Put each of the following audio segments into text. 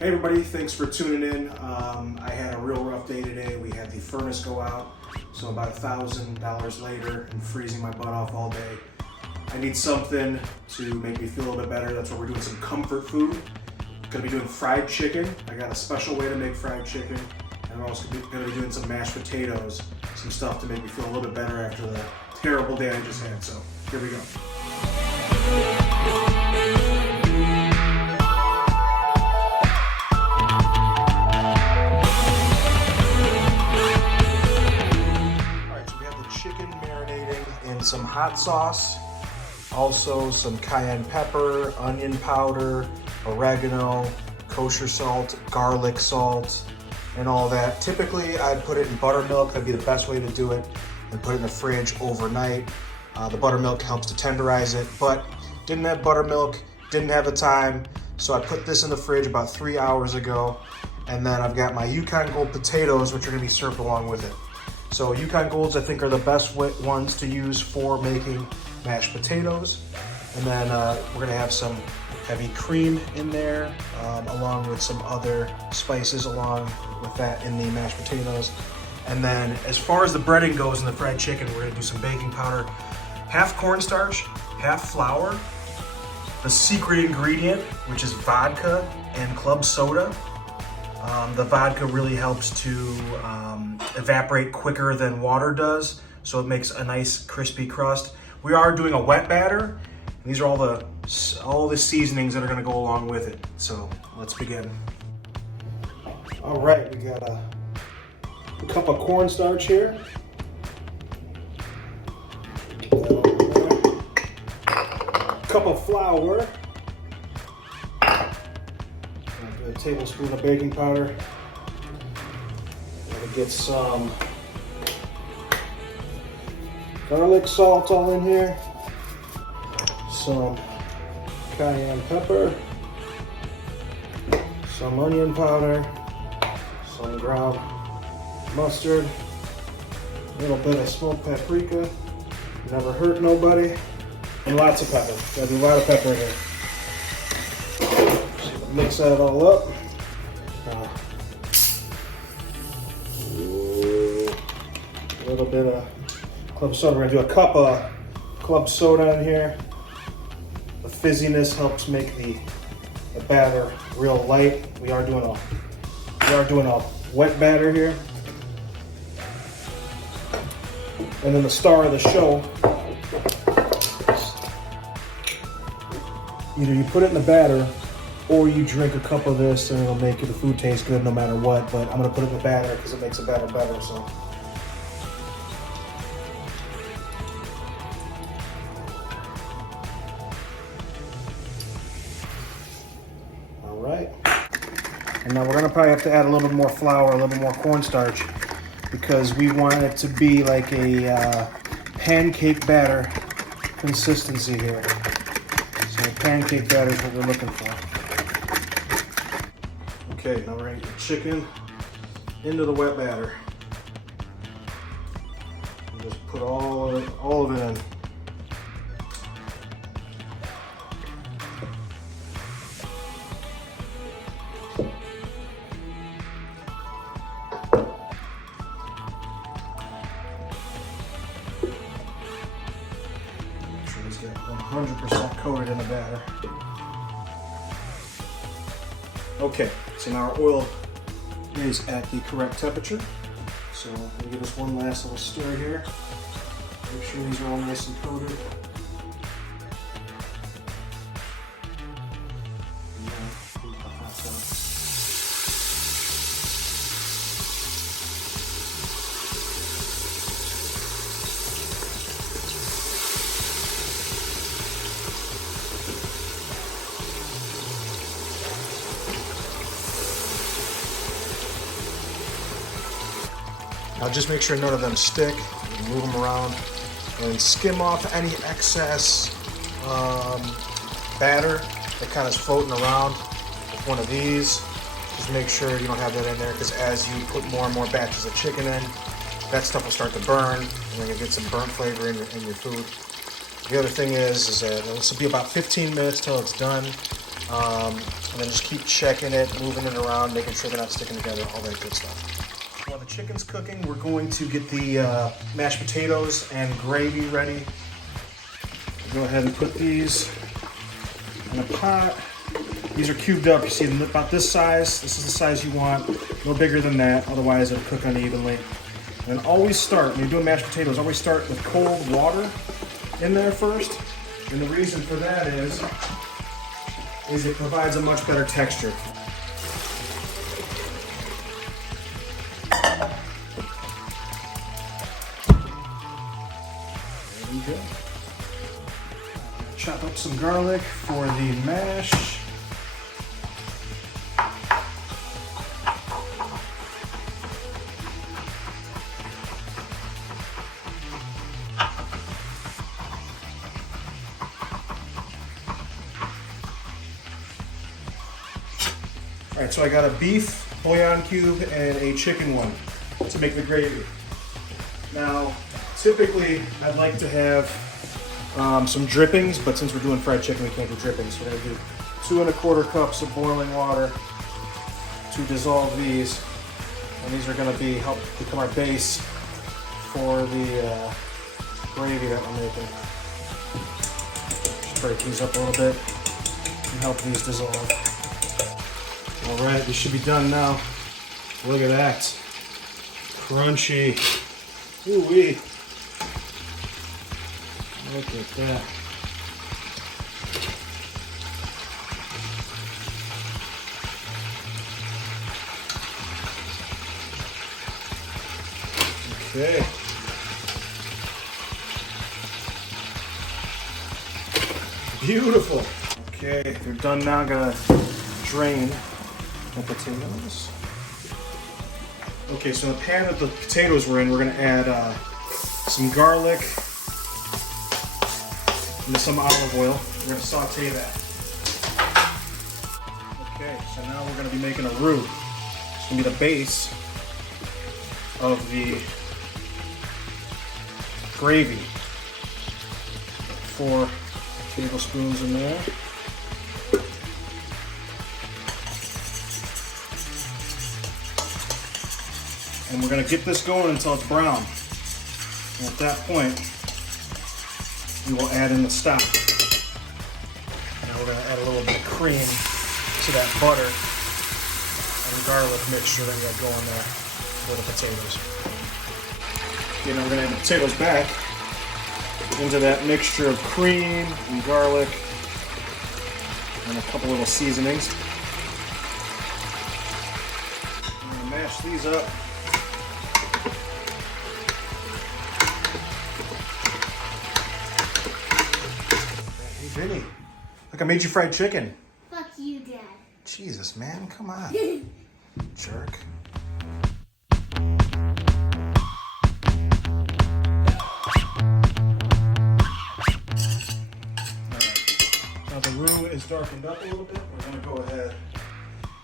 Hey everybody, thanks for tuning in. I had a real rough day today. We had the furnace go out, so about $1,000 later and freezing my butt off all day. I need something to make me feel a little bit better. That's why we're doing some comfort food. Gonna be doing fried chicken. I got a special way to make fried chicken. And I'm also gonna be doing some mashed potatoes, some stuff to make me feel a little bit better after the terrible day I just had. So here we go. Some hot sauce, also some cayenne pepper, onion powder, oregano, kosher salt, garlic salt, and all that. Typically, I'd put it in buttermilk. That'd be the best way to do it, and put it in the fridge overnight. The buttermilk helps to tenderize it, but didn't have buttermilk, didn't have the time, so I put this in the fridge about 3 hours ago, and then I've got my Yukon Gold potatoes, which are gonna be served along with it. So Yukon Golds, I think, are the best ones to use for making mashed potatoes. And then we're gonna have some heavy cream in there, along with some other spices along with that in the mashed potatoes. And then as far as the breading goes in the fried chicken, we're gonna do some baking powder, half cornstarch, half flour, the secret ingredient, which is vodka and club soda. The vodka really helps to evaporate quicker than water does, so it makes a nice crispy crust. We are doing a wet batter. These are all the seasonings that are gonna go along with it. So let's begin. All right, we got a cup of cornstarch here. Put that over there. Cup of flour. A tablespoon of baking powder. Gotta get some garlic salt all in here. Some cayenne pepper. Some onion powder. Some ground mustard. A little bit of smoked paprika. Never hurt nobody. And lots of pepper. Gotta do a lot of pepper in here. Mix that all up. A little bit of club soda. We're gonna do a cup of club soda in here. The fizziness helps make the batter real light. We are doing a wet batter here. And then the star of the show. Either you put it in the batter, or you drink a cup of this and it'll make the food taste good no matter what, but I'm gonna put it in the batter because it makes the batter better, so. All right. And now we're gonna probably have to add a little bit more flour, a little bit more cornstarch, because we want it to be like a pancake batter consistency here. So pancake batter is what we're looking for. Okay, now we're gonna get the chicken into the wet batter. And just put all of it in. Make sure it's got 100% coated in the batter. Okay, so now our oil is at the correct temperature. So I'm gonna give this one last little stir here. Make sure these are all nice and coated. Now just make sure none of them stick. Move them around and skim off any excess batter that kind of is floating around with one of these. Just make sure you don't have that in there, because as you put more and more batches of chicken in, that stuff will start to burn, and then you'll get some burnt flavor in your food. The other thing is that this will be about 15 minutes till it's done. And then just keep checking it, moving it around, making sure they're not sticking together, all that good stuff. While the chicken's cooking, we're going to get the mashed potatoes and gravy ready. Go ahead and put these in a pot. These are cubed up, you see about this size. This is the size you want, no bigger than that, otherwise it'll cook unevenly. And always start, when you're doing mashed potatoes, always start with cold water in there first. And the reason for that is it provides a much better texture. There we go. Chop up some garlic for the mash. All right, so I got a beef bouillon cube and a chicken one to make the gravy. Now, typically I'd like to have some drippings, but since we're doing fried chicken, we can't do drippings. So we're gonna do 2 1/4 cups of boiling water to dissolve these. And these are gonna help become our base for the gravy that we're making. Just break these up a little bit and help these dissolve. All right, this should be done now. Look at that. Crunchy. Ooh-wee. Look at that. Okay. Beautiful. Okay, they're done now. I'm gonna drain the potatoes. Okay, so in the pan that the potatoes were in, we're gonna add some garlic and some olive oil. We're gonna saute that. Okay, so now we're gonna be making a roux. It's gonna be the base of the gravy. 4 tablespoons in there. And we're gonna get this going until it's brown. And at that point, we will add in the stock. And we're gonna add a little bit of cream to that butter and garlic mixture that we got going there for the potatoes. Okay, now we're gonna add the potatoes back into that mixture of cream and garlic and a couple little seasonings. I'm gonna mash these up. Vinny, look, I made you fried chicken. Fuck you, Dad. Jesus, man, come on. Jerk. Alright, now the roux is darkened up a little bit. We're gonna go ahead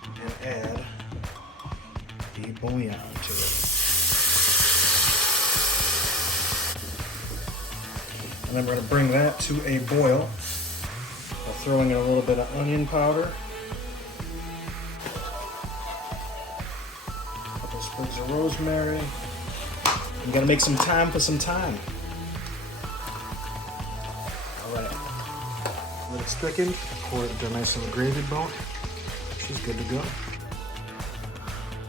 and add the bouillon to it. And then we're gonna bring that to a boil. Throwing in a little bit of onion powder, a couple sprigs of rosemary. You gotta make some time for some time. All right, let it thicken. Pour it into a nice little gravy boat. She's good to go.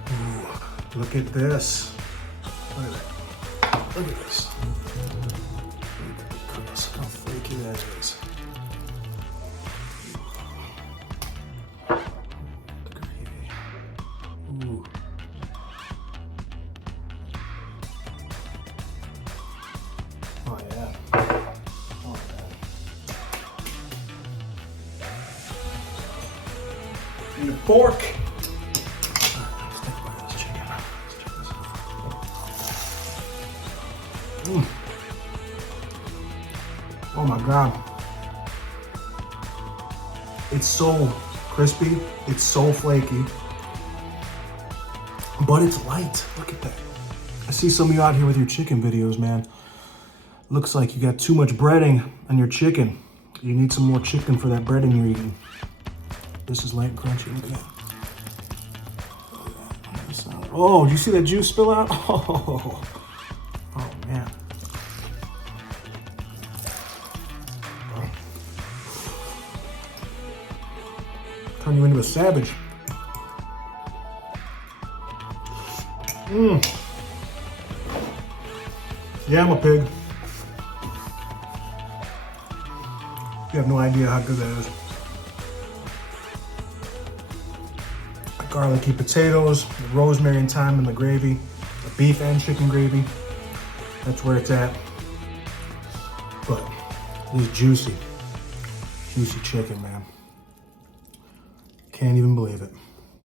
Ooh, look at this. Look at that. Look at this. How flaky that is. Ooh. Oh yeah. Oh yeah. And the pork. Let's take a bite of this chicken. Let's check this out. Oh my God. It's so crispy. It's so flaky. But it's light. Look at that. I see some of you out here with your chicken videos, man. Looks like you got too much breading on your chicken. You need some more chicken for that breading you're eating. This is light and crunchy. Look at that. Oh, do you see that juice spill out? Oh, oh man. Turn you into a savage. Mmm. Yeah, I'm a pig. You have no idea how good that is. Garlicky potatoes, the rosemary and thyme in the gravy, the beef and chicken gravy. That's where it's at. But this is juicy. Juicy chicken, man. Can't even believe it.